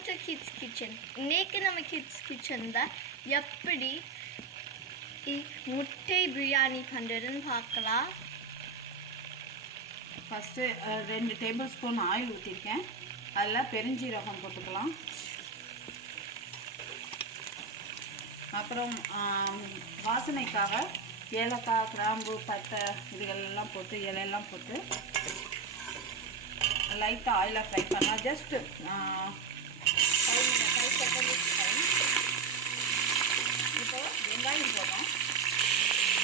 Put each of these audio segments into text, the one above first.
welcome to Kids Kitchen. இன்னைக்கு நம்ம Kids Kitchen தான் எப்படி முட்டை பிரியாணி பண்றதுன்னு பார்க்கலாம். ஃபர்ஸ்ட் 2 டேபிள் ஸ்பூன் ஆயில் ஊற்றிருக்கேன். அதில் பெருஞ்சீரகம் போட்டுக்கலாம். அப்புறம் வாசனைக்காக ஏலக்காய், கிராம்பு, பட்டை இதுகளெல்லாம் போட்டு இலையெல்லாம் போட்டு லைட்டாக ஆயிலில் ஃப்ரை பண்ணலாம். Just 5 second time. இப்போ வெங்காயம் போடுறோம்.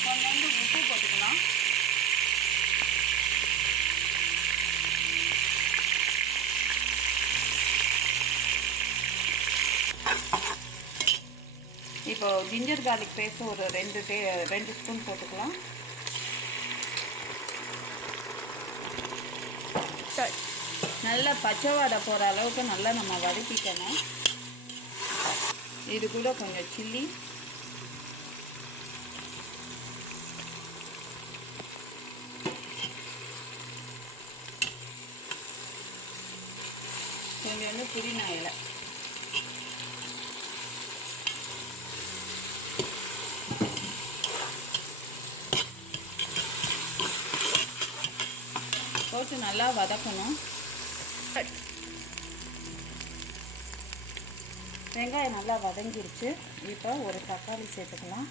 கொஞ்சோண்டு உப்பு போட்டுக்கலாம். இப்போ ஜிஞ்சர் கார்லிக் பேஸ்ட் ஒரு 2 ஸ்பூன் போட்டுக்கலாம். நல்லா பச்சை வாடை போகிற அளவுக்கு நல்லா நம்ம வதக்கிக்கணும். இது கூட கொஞ்சம் சில்லி, கொஞ்சம் புதினா இலை, போட்டு நல்லா வதக்கணும். வெங்காயம் நல்லா வதங்கிருச்சு. இப்போ ஒரு தக்காளி சேர்த்துக்கலாம்.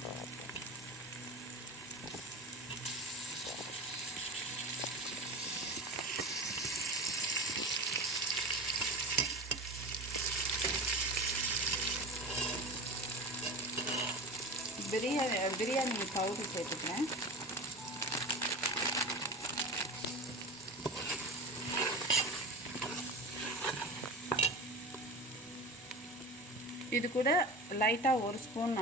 பிரியாணி பவுடர் சேர்த்துக்கிறேன். இது கூட லைட்டாக 1 ஸ்பூன்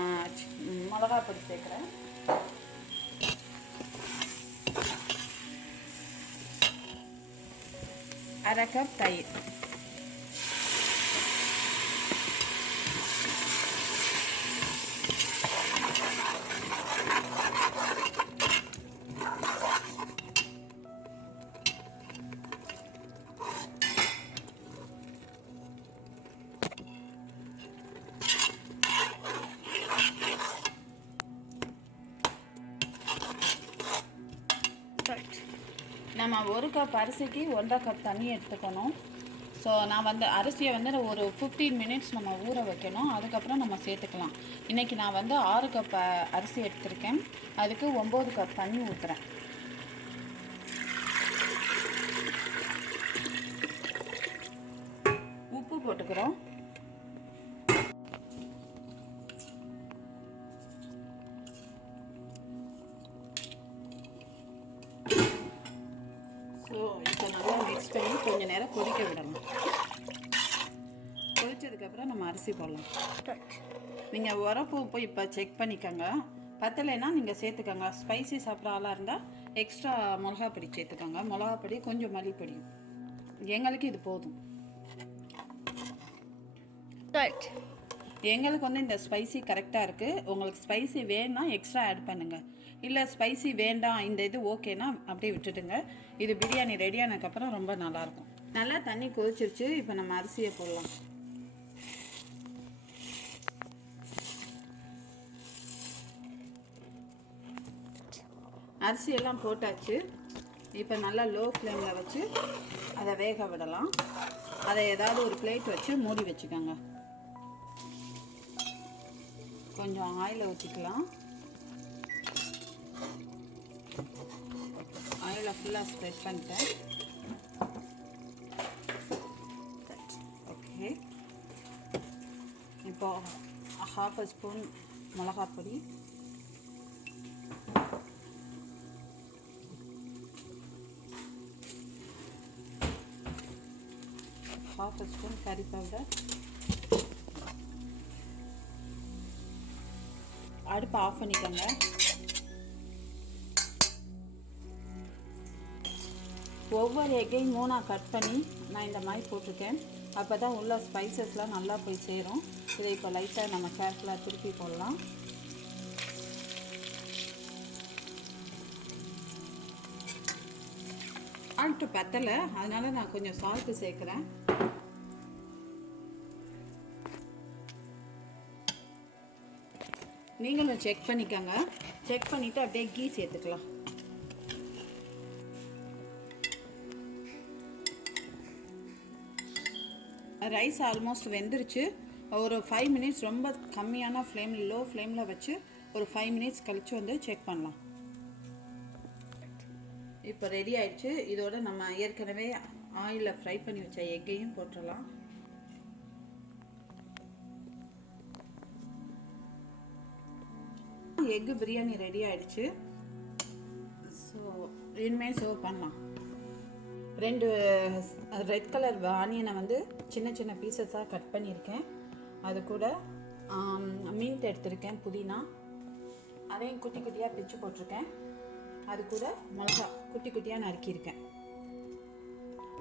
மிளகாய் பொடி சேர்க்குறேன். அரை கப் தயிர். நம்ம 1 கப் அரிசிக்கு 1.5 கப் தண்ணி எடுத்துக்கணும். ஸோ நான் அரிசியை ஒரு 15 மினிட்ஸ் நம்ம ஊற வைக்கணும். அதுக்கப்புறம் நம்ம சேர்த்துக்கலாம். இன்றைக்கி நான் 6 கப் அரிசி எடுத்திருக்கேன். அதுக்கு 9 கப் தண்ணி ஊற்றுறேன். உப்பு போட்டுக்கிறோம். ஸோ இப்போ நல்லா மிக்ஸ் பண்ணி கொஞ்சம் நேரம் கொதிக்க விடலாம். கொதிச்சதுக்கப்புறம் நம்ம அரிசி போடலாம். நீங்கள் உரப்பு போய் இப்போ செக் பண்ணிக்கோங்க. பத்தலைன்னா நீங்கள் சேர்த்துக்கோங்க. ஸ்பைசி சாப்பிட்ற ஆளாக இருந்தால் எக்ஸ்ட்ரா மிளகாப்பொடி சேர்த்துக்கோங்க. மிளகாப்பொடி கொஞ்சம் மல்லிப்பொடியும். எங்களுக்கு இது போதும். எங்களுக்கு இந்த ஸ்பைசி கரெக்டாக இருக்குது. உங்களுக்கு ஸ்பைசி வேணும்னா எக்ஸ்ட்ரா ஆட் பண்ணுங்கள். இல்லை ஸ்பைசி வேண்டாம், இந்த இது ஓகேனா அப்படியே விட்டுடுங்க. இது பிரியாணி ரெடி ஆனதுக்கப்புறம் ரொம்ப நல்லாயிருக்கும். நல்லா தண்ணி கொதிச்சிருச்சு. இப்போ நம்ம அரிசியை போடலாம். அரிசியெல்லாம் போட்டாச்சு. இப்போ நல்லா லோ ஃப்ளேமில் வச்சு அதை வேக விடலாம். அதை ஏதாவது ஒரு பிளேட் வச்சு மூடி வச்சுக்கோங்க. கொஞ்சம் ஆயிலை ஊற்றிக்கலாம். ஆயிலை ஃபுல்லாக ஸ்ப்ரெட் பண்ணிட்டேன். ஓகே, இப்போது 1/2 ஸ்பூன் மிளகாப்பொடி, 1/2 ஸ்பூன் கறி பவுடர். அடுப்பு ஆஃப் பண்ணிக்கோங்க. ஒவ்வொரு எக்கையும் 3 கட் பண்ணி நான் இந்த மாதிரி போட்டிருக்கேன். அப்போ தான் உள்ள ஸ்பைசஸ்லாம் நல்லா போய் சேரும். இதை இப்போ லைட்டாக நம்ம கேர்ஃபுல்லாக திருப்பி போடலாம். சால்ட்டு பத்தலை, அதனால் நான் கொஞ்சம் சால்ட்டு சேர்க்குறேன். நீங்களும் செக் பண்ணிக்கோங்க. செக் பண்ணிவிட்டு அப்படியே கீ சேர்த்துக்கலாம். ரைஸ் ஆல்மோஸ்ட் வெந்துருச்சு. ஒரு 5 மினிட்ஸ் ரொம்ப கம்மியான ஃப்ளேமில், லோ ஃப்ளேமில் வச்சு ஒரு 5 மினிட்ஸ் கழித்து வந்து செக் பண்ணலாம். இப்போ ரெடி ஆயிடுச்சு. இதோட நம்ம ஏற்கனவே ஆயிலில் ஃப்ரை பண்ணி வச்ச எக்கையும் போட்டுடலாம். எக்கு பிரியாணி ரெடி ஆயிடுச்சு. ஸோ இனிமேல் சர்வ் பண்ணலாம். 2 ரெட் கலர் ஆனியனை வந்து சின்ன சின்ன பீசஸாக கட் பண்ணியிருக்கேன். அது கூட மின்ட் எடுத்திருக்கேன், புதினா அதையும் குட்டி குட்டியாக பிச்சு போட்டிருக்கேன். அது கூட மிளகா குட்டி குட்டியாக நறுக்கியிருக்கேன்.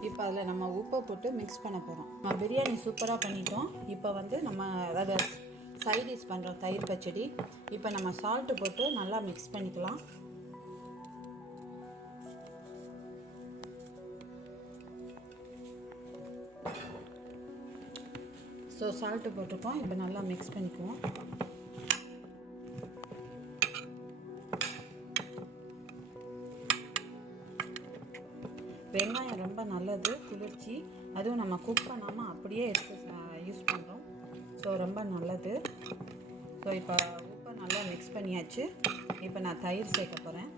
இப்போ அதில் நம்ம உப்பை போட்டு மிக்ஸ் பண்ண போகிறோம். நம்ம பிரியாணி சூப்பராக பண்ணிட்டோம். இப்போ வந்து நம்ம அதை சைடிஷ் பண்ணுறோம், தயிர் பச்சடி. இப்போ நம்ம சால்ட்டு போட்டு நல்லா மிக்ஸ் பண்ணிக்கலாம். ஸோ சால்ட்டு போட்டிருக்கோம். இப்போ நல்லா மிக்ஸ் பண்ணிக்குவோம். வெங்காயம் ரொம்ப நல்லது, குளிர்ச்சி. அதுவும் நம்ம குக் பண்ணாமல் அப்படியே எடுத்து யூஸ் பண்ணுறோம். ஸோ ரொம்ப நல்லது. ஸோ இப்போ உப்பை நல்லா மிக்ஸ் பண்ணியாச்சு. இப்போ நான் தயிர் சேர்க்க போகிறேன்.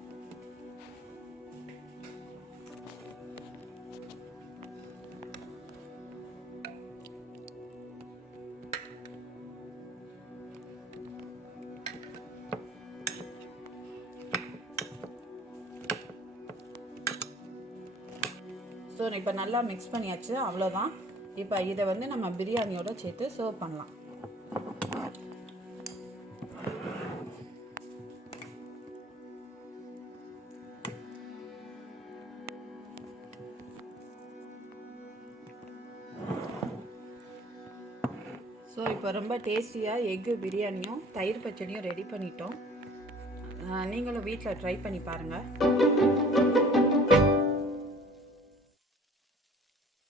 ஸோ இப்போ நல்லா மிக்ஸ் பண்ணியாச்சு, அவ்வளோதான். இப்போ இதை வந்து நம்ம பிரியாணியோட சேர்த்து சர்வ் பண்ணலாம். ஸோ இப்போ ரொம்ப டேஸ்டியாக எக்கு பிரியாணியும் தயிர் பச்சடியும் ரெடி பண்ணிட்டோம். நீங்களும் வீட்டில் ட்ரை பண்ணி பாருங்கள்.